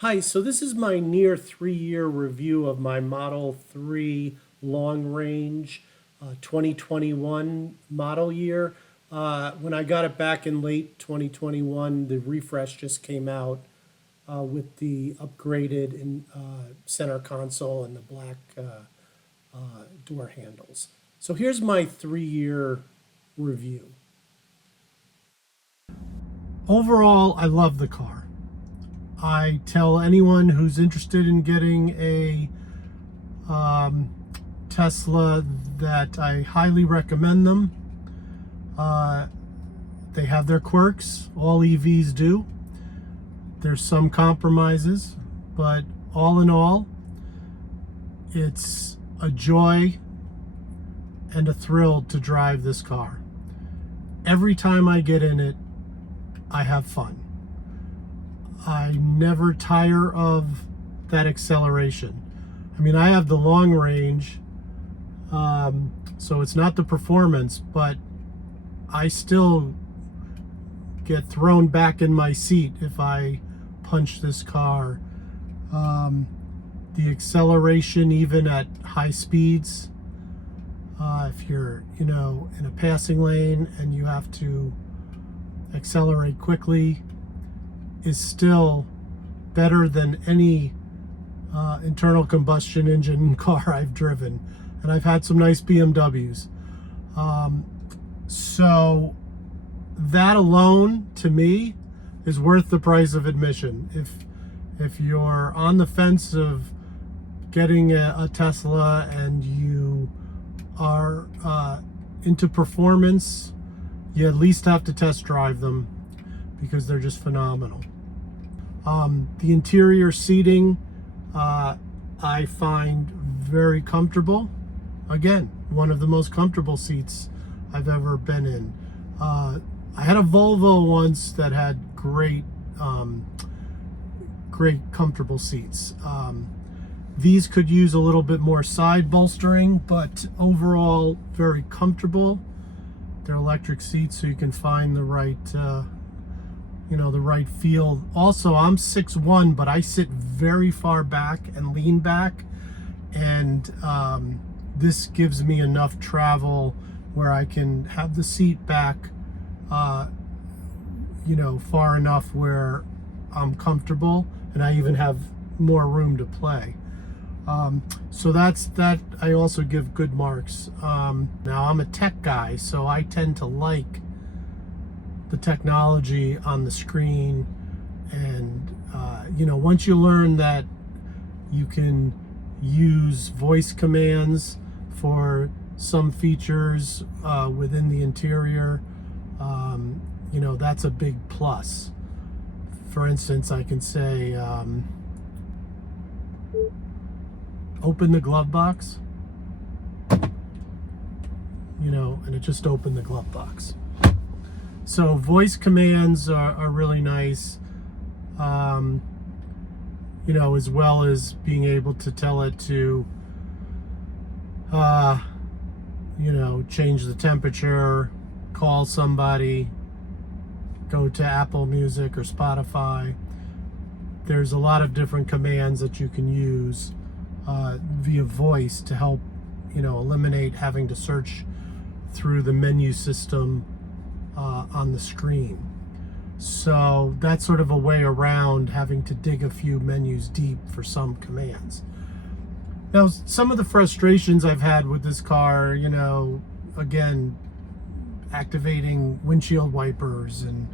Hi, so this is my near 3-year review of my Model 3 long range 2021 model year. When I got it back in late 2021, the refresh just came out with the upgraded center console and the black door handles. So here's my 3-year review. Overall, I love the car. I tell anyone who's interested in getting a Tesla that I highly recommend them. They have their quirks, all EVs do. There's some compromises, but all in all, it's a joy and a thrill to drive this car. Every time I get in it, I have fun. I never tire of that acceleration. I mean, I have the long range, so it's not the performance, but I still get thrown back in my seat if I punch this car. The acceleration, even at high speeds, if you're, in a passing lane and you have to accelerate quickly, is still better than any internal combustion engine car I've driven. And I've had some nice BMWs. So that alone, to me, is worth the price of admission. If you're on the fence of getting a Tesla and you are into performance, you at least have to test drive them because they're just phenomenal. The interior seating I find very comfortable. Again, one of the most comfortable seats I've ever been in. I had a Volvo once that had great comfortable seats. These could use a little bit more side bolstering, but overall very comfortable. They're electric seats, so you can find the right the right feel. Also, I'm 6'1", but I sit very far back and lean back, and this gives me enough travel where I can have the seat back far enough where I'm comfortable, and I even have more room to play. So that I also give good marks. Now, I'm a tech guy, so I tend to like the technology on the screen, and once you learn that you can use voice commands for some features within the interior, that's a big plus. For instance, I can say open the glove box, and it just opened the glove box. So voice commands are really nice, as well as being able to tell it to, change the temperature, call somebody, go to Apple Music or Spotify. There's a lot of different commands that you can use via voice to help, eliminate having to search through the menu system on the screen. So that's sort of a way around having to dig a few menus deep for some commands. Now, some of the frustrations I've had with this car, again, activating windshield wipers and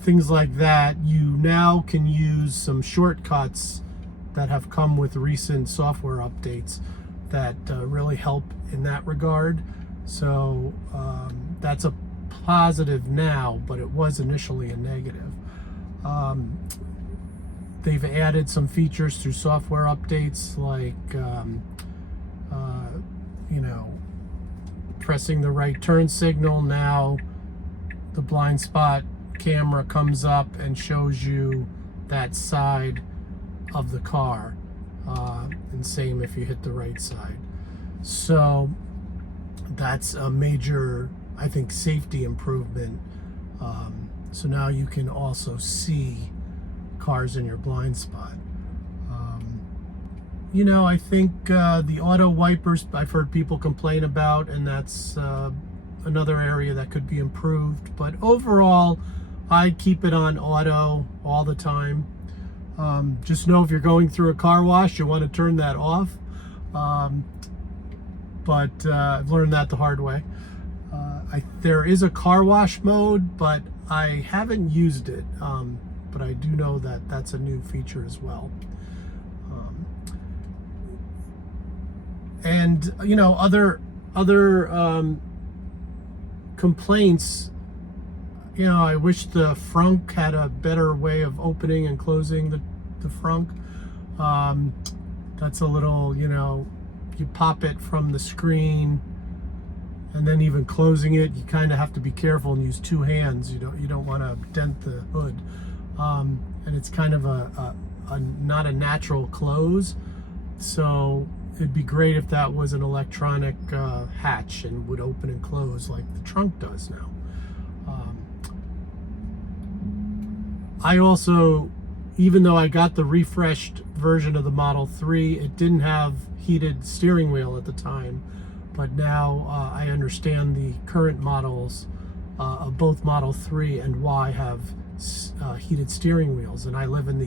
things like that, you now can use some shortcuts that have come with recent software updates that really help in that regard. So that's a positive now, but it was initially a negative. They've added some features through software updates, like pressing the right turn signal. Now the blind spot camera comes up and shows you that side of the car, and same if you hit the right side. So that's a major, I think, safety improvement. So now you can also see cars in your blind spot. You know, I think the auto wipers I've heard people complain about, and that's another area that could be improved. But overall, I keep it on auto all the time. Just know if you're going through a car wash, you want to turn that off. But I've learned that the hard way. There is a car wash mode, but I haven't used it. But I do know that that's a new feature as well. And you know, other complaints. You know, I wish the frunk had a better way of opening and closing the frunk. That's a little, you know, you pop it from the screen, and then even closing it, you kind of have to be careful and use two hands. You don't want to dent the hood, and it's kind of a not a natural close. So it'd be great if that was an electronic hatch and would open and close like the trunk does now. I also, even though I got the refreshed version of the Model 3, it didn't have heated steering wheel at the time. But now I understand the current models of both Model 3 and Y have heated steering wheels. And I live in the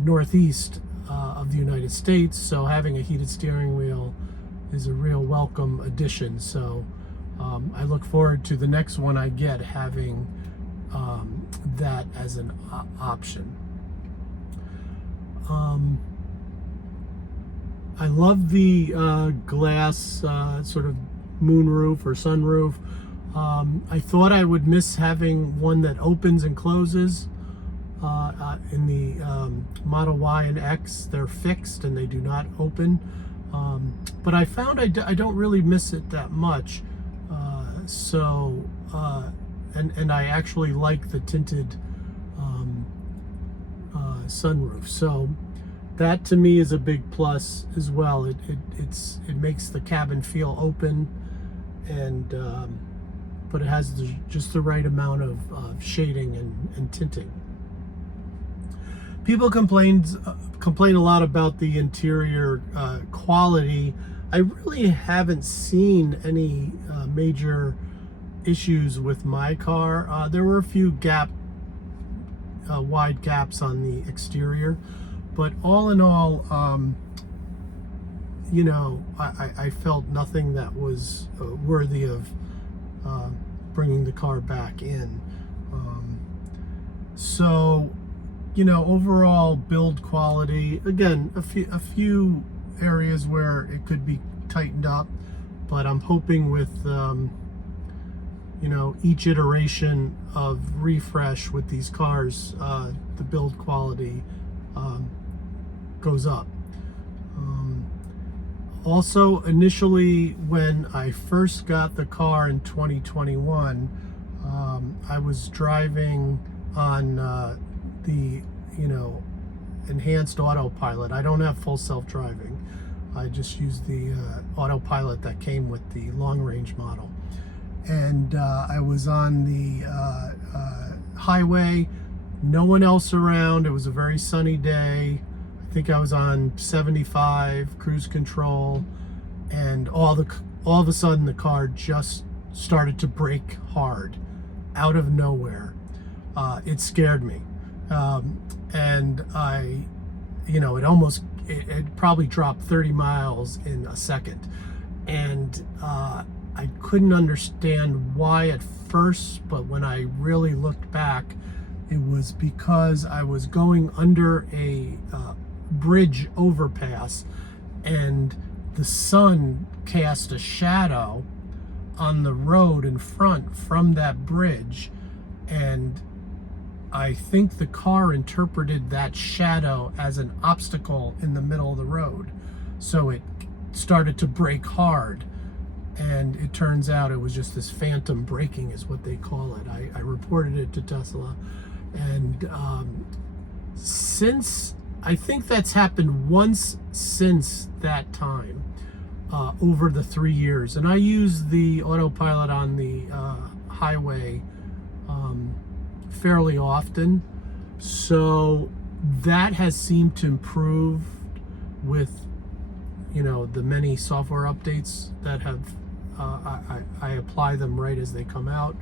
northeast of the United States, so having a heated steering wheel is a real welcome addition. So I look forward to the next one I get having that as an option. I love the glass sort of moonroof or sunroof. I thought I would miss having one that opens and closes. In the Model Y and X, they're fixed and they do not open. But I found I don't really miss it that much. And I actually like the tinted sunroof. So that to me is a big plus as well. It makes the cabin feel open, and but it has just the right amount of shading and tinting. People complain a lot about the interior quality. I really haven't seen any major issues with my car. There were a few wide gaps on the exterior, but all in all, you know, I felt nothing that was worthy of bringing the car back in. So, you know, overall build quality, again, a few areas where it could be tightened up, but I'm hoping with you know, each iteration of refresh with these cars, the build quality goes up. Also, initially when I first got the car in 2021, I was driving on the, you know, enhanced autopilot. I don't have full self-driving. I just use the autopilot that came with the long-range model. And I was on the highway, no one else around. It was a very sunny day. I think I was on 75 cruise control, and all of a sudden the car just started to brake hard out of nowhere. It scared me, and I, you know, it probably dropped 30 miles in a second, and I couldn't understand why at first, but when I really looked back, it was because I was going under a bridge overpass, and the sun cast a shadow on the road in front from that bridge, and I think the car interpreted that shadow as an obstacle in the middle of the road, so it started to brake hard. And it turns out it was just this phantom braking is what they call it. I reported it to Tesla. And since, I think that's happened once since that time, over the 3 years. And I use the autopilot on the highway fairly often. So that has seemed to improve with, the many software updates that have, I apply them right as they come out.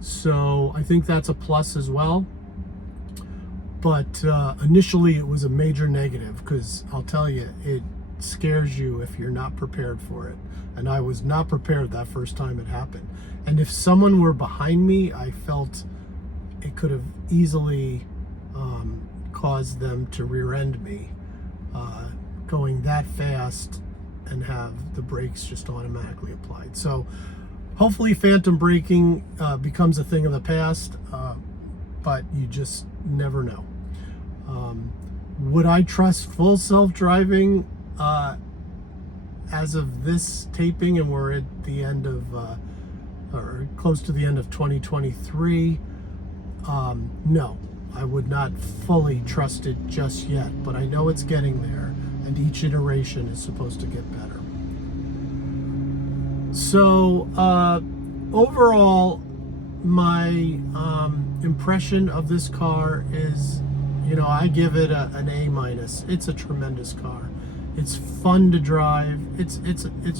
So I think that's a plus as well. But initially it was a major negative, because I'll tell you, it scares you if you're not prepared for it. And I was not prepared that first time it happened. And if someone were behind me, I felt it could have easily caused them to rear end me, going that fast and have the brakes just automatically applied. So hopefully phantom braking becomes a thing of the past, but you just never know. Would I trust full self-driving as of this taping, and we're at the end of or close to the end of 2023? No, I would not fully trust it just yet, but I know it's getting there, and each iteration is supposed to get better. So overall, my impression of this car is, I give it an A-. It's a tremendous car. It's fun to drive. It's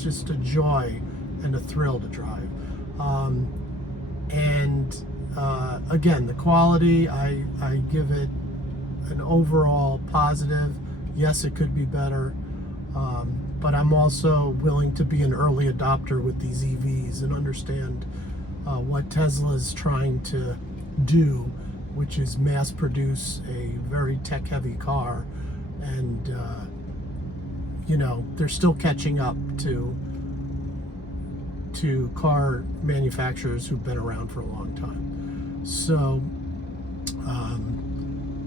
just a joy and a thrill to drive. Again, the quality, I give it an overall positive. Yes, it could be better, but I'm also willing to be an early adopter with these EVs and understand what Tesla's trying to do, which is mass produce a very tech-heavy car, and they're still catching up to car manufacturers who've been around for a long time. So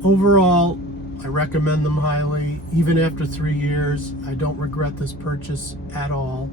overall, I recommend them highly. Even after 3 years, I don't regret this purchase at all.